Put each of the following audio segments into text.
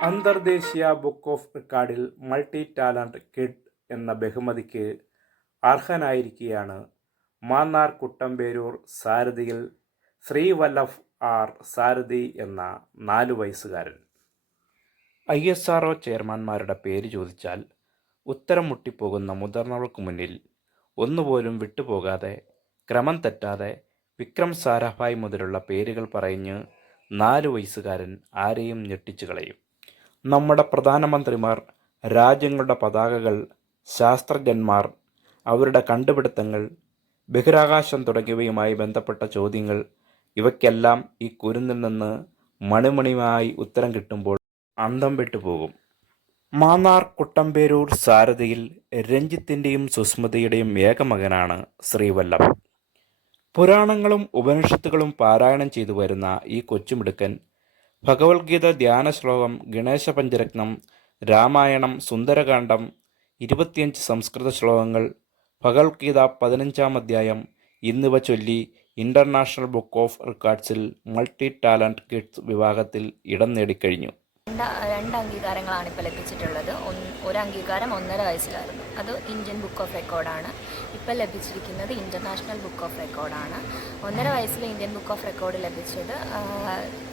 അന്തർദേശീയ book of റെക്കോർഡിൽ multi talent kid എന്ന ബഹുമതിക്ക് അർഹനായിരിക്കുകയാണ് മാന്നാർ കുട്ടമ്പേരൂർ സാരഥിയിൽ ശ്രീവല്ലഭ് ആർ സാരഥി എന്ന നാലു വയസ്സുകാരൻ. ഐ എസ് ആർ ഒ ചെയർമാൻമാരുടെ പേര് ചോദിച്ചാൽ ഉത്തരം മുട്ടിപ്പോകുന്ന മുതിർന്നവർക്ക് മുന്നിൽ ഒന്നുപോലും വിട്ടുപോകാതെ ക്രമം തെറ്റാതെ വിക്രം സാരാഭായ് മുതലുള്ള പേരുകൾ പറഞ്ഞ് നാലു വയസ്സുകാരൻ ആരെയും ഞെട്ടിച്ചു കളയും. നമ്മുടെ പ്രധാനമന്ത്രിമാർ രാജ്യങ്ങളുടെ പതാകകൾ ശാസ്ത്രജ്ഞന്മാർ അവരുടെ കണ്ടുപിടുത്തങ്ങൾ ബഹിരാകാശം തുടങ്ങിയവയുമായി ബന്ധപ്പെട്ട ചോദ്യങ്ങൾ ഇവയ്ക്കെല്ലാം ഈ കുരുന്നിൽ നിന്ന് മണിമണിയായി ഉത്തരം കിട്ടുമ്പോൾ അന്തം വിട്ടുപോകും മാന്നാർ കുട്ടമ്പേരൂർ സാരഥിയിൽ രഞ്ജിത്തിന്റെയും സുസ്മൃതിയുടെയും ഏകമകനാണ് ശ്രീവല്ലഭ്. പുരാണങ്ങളും ഉപനിഷത്തുകളും പാരായണം ചെയ്തു വരുന്ന ഈ കൊച്ചുമിടുക്കൻ ഭഗവത്ഗീത ധ്യാന ശ്ലോകം ഗണേശ പഞ്ചരത്നം രാമായണം സുന്ദരകാന്ഡം ഇരുപത്തിയഞ്ച് സംസ്കൃത ശ്ലോകങ്ങൾ ഭഗവത്ഗീത പതിനഞ്ചാം അധ്യായം എന്നിവ ചൊല്ലി ഇന്റർനാഷണൽ ബുക്ക് ഓഫ് റെക്കോർഡ്സിൽ മൾട്ടി ടാലന്റ് കിഡ്സ് വിഭാഗത്തിൽ ഇടം നേടിക്കഴിഞ്ഞു. രണ്ട് രണ്ട് അംഗീകാരങ്ങളാണ് ഇപ്പോൾ ലഭിച്ചിട്ടുള്ളത്. ഒന്ന് ഒരു അംഗീകാരം ഒന്നര വയസ്സിലായിരുന്നു. അത് ഇന്ത്യൻ ബുക്ക് ഓഫ് റെക്കോർഡാണ്. ഇപ്പോൾ ലഭിച്ചിരിക്കുന്നത് ഇന്റർനാഷണൽ ബുക്ക് ഓഫ് റെക്കോർഡാണ്. ഒന്നര വയസ്സിൽ ഇന്ത്യൻ ബുക്ക് ഓഫ് റെക്കോർഡ് ലഭിച്ചത്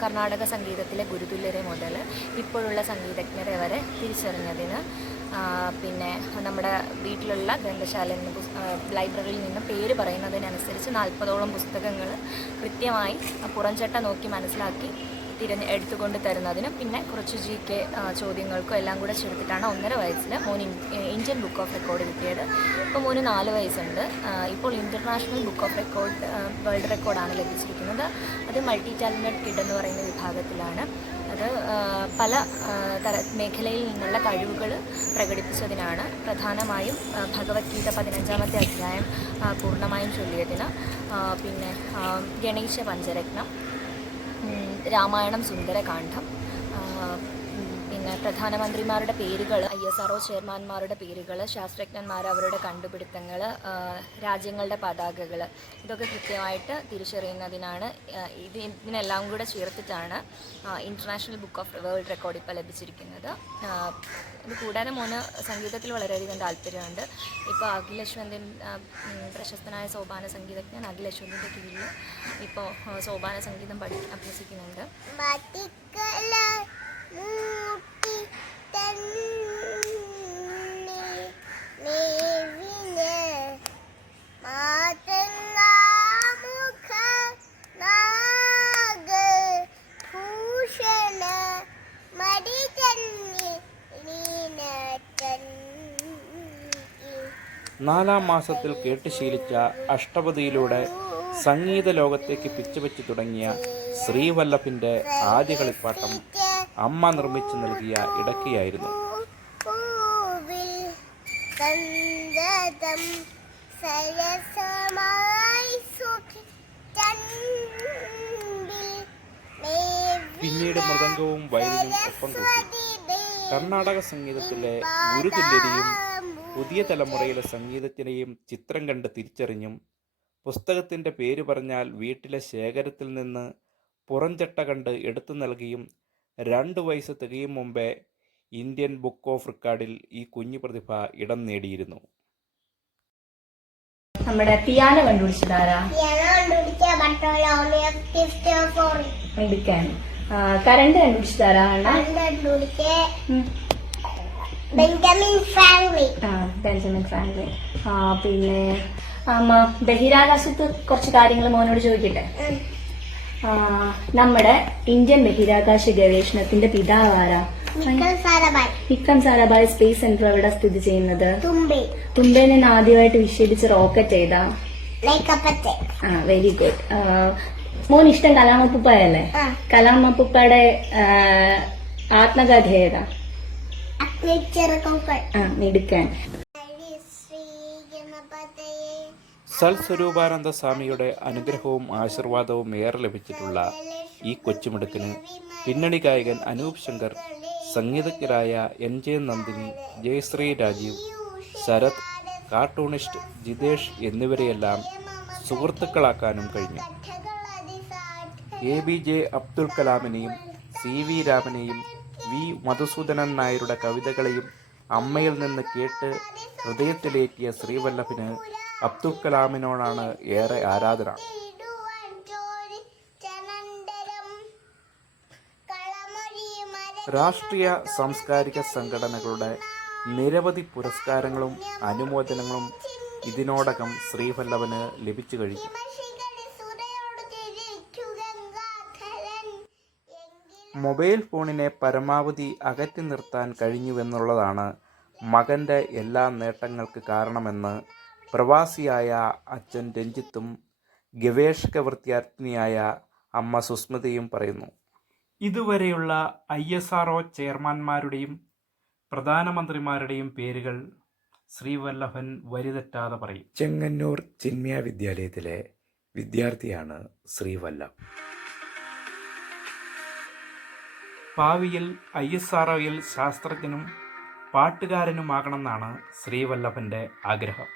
കർണാടക സംഗീതത്തിലെ ഗുരുതുല്യരെ മുതൽ ഇപ്പോഴുള്ള സംഗീതജ്ഞരെ വരെ തിരിച്ചറിഞ്ഞതിന് പിന്നെ നമ്മുടെ വീട്ടിലുള്ള ഗ്രന്ഥശാലയിൽ നിന്ന് ലൈബ്രറിയിൽ നിന്ന് പേര് പറയുന്നതിനനുസരിച്ച് നാൽപ്പതോളം പുസ്തകങ്ങൾ കൃത്യമായി പുറംചട്ട നോക്കി മനസ്സിലാക്കി തിരഞ്ഞ് എടുത്തുകൊണ്ട് തരുന്നതിനും പിന്നെ കുറച്ച് ജി കെ ചോദ്യങ്ങൾക്കും എല്ലാം കൂടെ ചേർത്തിട്ടാണ് ഒന്നര വയസ്സിൽ മോൻ ഇന്ത്യൻ ബുക്ക് ഓഫ് റെക്കോർഡ് കിട്ടിയത്. ഇപ്പോൾ മോന് നാല് വയസ്സുണ്ട്. ഇപ്പോൾ international book of record world റെക്കോർഡാണ് ലഭിച്ചിരിക്കുന്നത്. അത് മൾട്ടി ടാലന്റഡ് കിഡ് എന്ന് പറയുന്ന വിഭാഗത്തിലാണ്. അത് പല തര മേഖലയിൽ നിന്നുള്ള കഴിവുകൾ പ്രകടിപ്പിച്ചതിനാണ് പ്രധാനമായും ഭഗവത്ഗീത പതിനഞ്ചാമത്തെ അധ്യായം പൂർണമായും ചൊല്ലിയതിന്. പിന്നെ ഗണേശ പഞ്ചരത്നം. രാമായണം സുന്ദരകാന്ഡം. പിന്നെ പ്രധാനമന്ത്രിമാരുടെ പേരുകൾ ഐ എസ് ആർ ചെയർമാൻമാരുടെ പേരുകൾ ശാസ്ത്രജ്ഞന്മാർ അവരുടെ കണ്ടുപിടുത്തങ്ങൾ രാജ്യങ്ങളുടെ പതാകകൾ ഇതൊക്കെ കൃത്യമായിട്ട് തിരിച്ചറിയുന്നതിനാണ് ഇത് ഇതിനെല്ലാം കൂടെ ചേർത്തിട്ടാണ് international book of world record ഇപ്പോൾ ലഭിച്ചിരിക്കുന്നത്. ഇത് കൂടാതെ മോന് സംഗീതത്തിൽ വളരെയധികം താല്പര്യമുണ്ട്. ഇപ്പോൾ അഖിൽ യശ്വന്തിൻ പ്രശസ്തനായ സോപാന സംഗീതജ്ഞൻ അഖിൽ യശ്വന്തിന്റെ കീഴിൽ ഇപ്പോൾ സോപാന സംഗീതം പഠി അഭ്യസിക്കുന്നുണ്ട്. നാലാം മാസത്തിൽ കേട്ട് ശീലിച്ച അഷ്ടപതിയിലൂടെ സംഗീത ലോകത്തേക്ക് പിച്ചുവെച്ച് തുടങ്ങിയ ശ്രീവല്ലഭിന്റെ ആദ്യ കളിപ്പാട്ടം. അമ്മ നിർമ്മിച്ചു നൽകിയ ഇടക്കിയായിരുന്നു. പിന്നീട് മൃദംഗവും വയലിനും ഒപ്പം കർണാടക സംഗീതത്തിലെ ഗുരുതുല്യതയും പുതിയ തലമുറയിലെ സംഗീതത്തിനെയും ചിത്രം കണ്ട് തിരിച്ചറിഞ്ഞും പുസ്തകത്തിന്റെ പേര് പറഞ്ഞാൽ വീട്ടിലെ ശേഖരത്തിൽ നിന്ന് പുറംചട്ട കണ്ട് എടുത്തു നൽകിയും രണ്ട് വയസ്സ് തികയും മുമ്പേ ഇന്ത്യൻ ബുക്ക് ഓഫ് റെക്കോർഡിൽ ഈ കുഞ്ഞു പ്രതിഭ ഇടം നേടിയിരുന്നു. നമ്മുടെ പിയാനോ കണ്ടുപിടിച്ചതാരാ? കറണ്ട് കണ്ടുപിടിച്ചതാരാണ് ബെഞ്ചമിൻ ഫ്രാങ്ക്ലിൻ ആ ബെഞ്ചമിൻ ഫ്രാങ്ക്ലിൻ പിന്നെ അമ്മ ബഹിരാകാശത്ത് കുറച്ച് കാര്യങ്ങൾ മോനോട് ചോദിക്കട്ടെ? നമ്മുടെ ഇന്ത്യൻ ബഹിരാകാശ ഗവേഷണത്തിന്റെ പിതാവ് ആരാ നിക്കൽ വിക്രം സാരാഭായ് സ്പേസ് സെന്റർ എവിടെ സ്ഥിതി ചെയ്യുന്നത്? തുമ്പേ. തുമ്പയിൽ നിന്ന് ആദ്യമായിട്ട് വിക്ഷേപിച്ച റോക്കറ്റ് ഏതാ? ആ വെരി ഗുഡ് മോൻ ഇഷ്ടം കലാമപ്പുപ്പായല്ലേ. കലാമപ്പുപ്പയുടെ ആത്മകഥ ഏതാ? മിടുക്കാൻ. സൽസ്വരൂപാനന്ദ സ്വാമിയുടെ അനുഗ്രഹവും ആശീർവാദവും ഏറെ ലഭിച്ചിട്ടുള്ള ഈ കൊച്ചുമിടുക്കിന് പിന്നണി ഗായകൻ Anoop Shankar സംഗീതജ്ഞരായ N J Nandini Jayashree Rajeev Sharath cartoonist Jitesh എന്നിവരെയെല്ലാം സുഹൃത്തുക്കളാക്കാനും കഴിഞ്ഞു. എ ബി ജെ അബ്ദുൽ കലാമിനെയും സി വി രാമനെയും വി മധുസൂദനൻ നായരുടെ കവിതകളെയും അമ്മയിൽ നിന്ന് കേട്ട് ഹൃദയത്തിലേറ്റിയ ശ്രീവല്ലഭന് അബ്ദുൽ കലാമിനോടാണ് ഏറെ ആരാധന രാഷ്ട്രീയ സാംസ്കാരിക സംഘടനകളുടെ നിരവധി പുരസ്കാരങ്ങളും അനുമോദനങ്ങളും ഇതിനോടകം ശ്രീവല്ലഭന് ലഭിച്ചു കഴിഞ്ഞു. മൊബൈൽ ഫോണിനെ പരമാവധി അകറ്റി നിർത്താൻ കഴിഞ്ഞുവെന്നുള്ളതാണ് മകന്റെ എല്ലാ നേട്ടങ്ങൾക്ക് കാരണമെന്ന് പ്രവാസിയായ അച്ഛൻ രഞ്ജിത്തും ഗവേഷക വൃത്തിയാർത്ഥിനിയായ അമ്മ സുസ്മിതയും പറയുന്നു ഇതുവരെയുള്ള ഐ എസ് ആർ ചെയർമാൻമാരുടെയും പ്രധാനമന്ത്രിമാരുടെയും പേരുകൾ ശ്രീവല്ലഭൻ വരിതെറ്റാതെ പറയും. ചെങ്ങന്നൂർ ചിന്മയ വിദ്യാലയത്തിലെ വിദ്യാർത്ഥിയാണ് ശ്രീവല്ലഭ്. ഭാവിയിൽ ഐ എസ് ആർ ഒയിൽ ശാസ്ത്രജ്ഞനും പാട്ടുകാരനുമാകണമെന്നാണ് ശ്രീവല്ലഭന്റെ ആഗ്രഹം.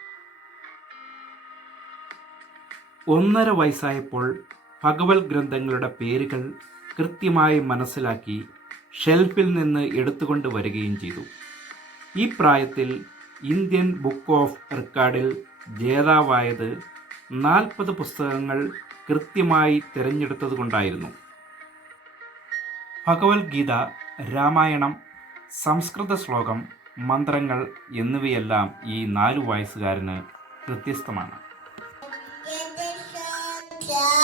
ഒന്നര വയസ്സായപ്പോൾ ഭഗവത് ഗ്രന്ഥങ്ങളുടെ പേരുകൾ കൃത്യമായി മനസ്സിലാക്കി ഷെൽഫിൽ നിന്ന് എടുത്തുകൊണ്ട് വരികയും ചെയ്തു. ഈ പ്രായത്തിൽ ഇന്ത്യൻ ബുക്ക് ഓഫ് റെക്കോർഡിൽ ജേതാവായത് നാൽപ്പത് പുസ്തകങ്ങൾ കൃത്യമായി തിരഞ്ഞെടുത്തത് കൊണ്ടായിരുന്നു ഭഗവത്ഗീത രാമായണം സംസ്കൃത ശ്ലോകം മന്ത്രങ്ങൾ എന്നിവയെല്ലാം ഈ നാലു വയസ്സുകാരന് വ്യത്യസ്തമാണ്. प्यार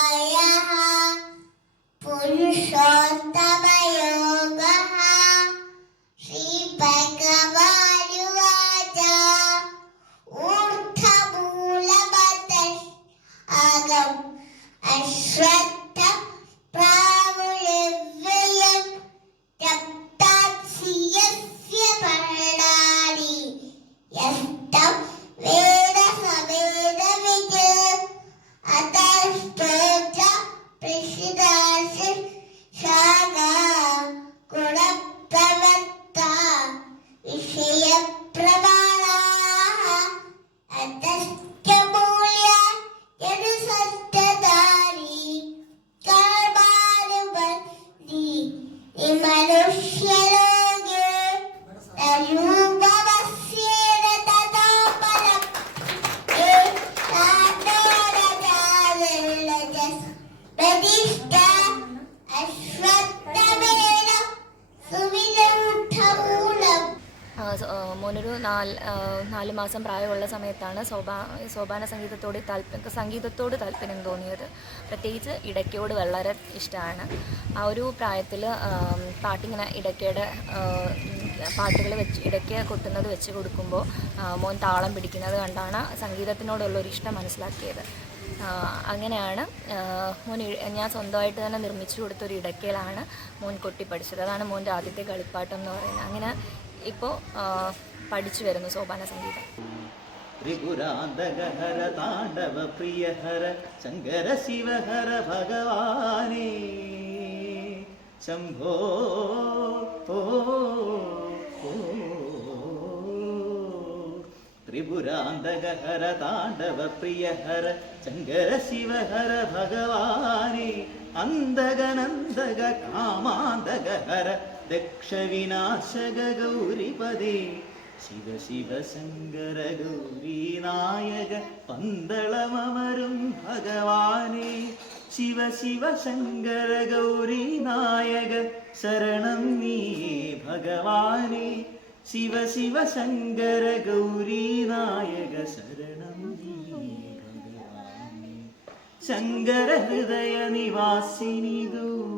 നാല് മാസം പ്രായമുള്ള സമയത്താണ് സോപാ സോപാന സംഗീതത്തോട് താല്പര്യം സംഗീതത്തോട് താല്പര്യം തോന്നിയത്. പ്രത്യേകിച്ച് ഇടയ്ക്കോട് വളരെ ഇഷ്ടമാണ്. ആ ഒരു പ്രായത്തിൽ പാട്ടിങ്ങനെ ഇടയ്ക്കയുടെ പാട്ടുകൾ വെച്ച് ഇടയ്ക്ക് കൊട്ടുന്നത് വെച്ച് കൊടുക്കുമ്പോൾ മോൻ താളം പിടിക്കുന്നത് കണ്ടാണ് സംഗീതത്തിനോടുള്ള ഒരു ഇഷ്ടം മനസ്സിലാക്കിയത്. അങ്ങനെയാണ് മോൻ ഞാൻ സ്വന്തമായിട്ട് തന്നെ നിർമ്മിച്ചു കൊടുത്തൊരു ഇടയ്ക്കയിലാണ് മോൻ കൊട്ടി പഠിച്ചത് അതാണ് മോന്റെ ആദ്യത്തെ കളിപ്പാട്ടം എന്ന് പറയുന്നത്. അങ്ങനെ ഇപ്പോൾ പഠിച്ചു വരുന്നു സോപാന സംഗീതം. ത്രിപുരാന്തകഹര താണ്ഡവ പ്രിയഹര ശങ്കര ശിവഹര ഭഗവാനേ. ശംഭോ ത്രിപുരാന്തകഹര താണ്ഡവ പ്രിയഹര ശങ്കര ശിവഹര ഭഗവാനേ. അന്തകനന്ദക കാമാന്തകഹര ദക്ഷ വിനാശക ഗൗരിപദേ. ശിവ ശിവ ശങ്കര ഗൗരി നായക പന്തളമമരും ഭഗവാനേ. ശിവ ശിവ ശങ്കര ഗൗരി നായക ശരണം നീയേ ഭഗവാനെ. ശിവ ശിവ ശങ്കര ഗൗരി നായക ശരണം ശങ്കര ഹൃദയ നിവാസിനി ഗൗരി